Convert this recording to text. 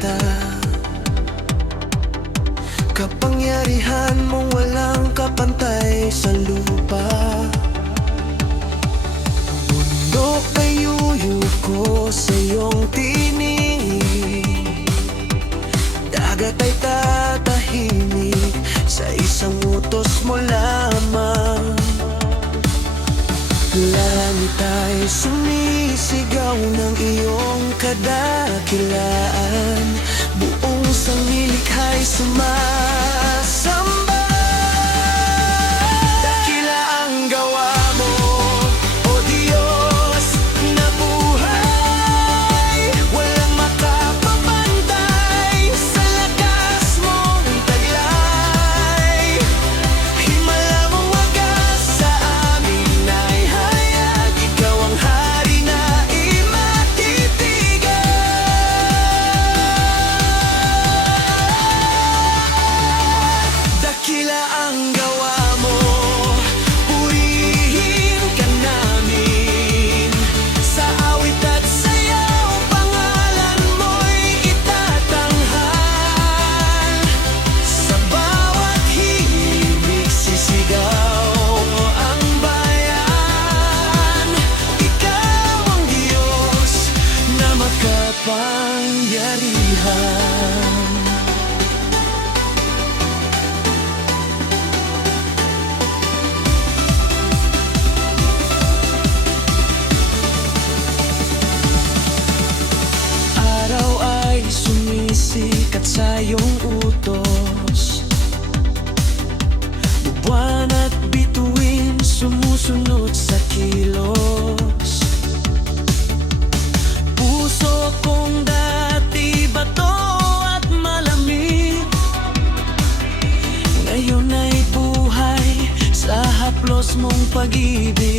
kita. Kapangyarihan mong walang kapantay sa lupa. Bundok ay yuyuko sa iyong tinig, dagat ay tatahimik sa isang utos mo lamang. Langit ay sumisigaw ng iyong kadakilaan, buong sanglilikha'y sumasamba. Dakila ang gawa mo, O Diyos na buhay, walang makapapantay sa lakas mong taglay. Himala mong wagas sa amin ay hayag, ikaw ang hari na imatitigan. Dakila ang gawa mo, purihin ka namin. Sa awit at sayaw, pangalan mo'y itatanghal. Sa bawat himig sisigaw ang bayan. Ikaw ang Diyos na makapangyarihan. Araw ay sumisikat sa iyong utos, buwan at bituin sumusunod sa kilos. Puso kong dati bato at malamig, ngayon ay buhay sa haplos mong pag-ibig.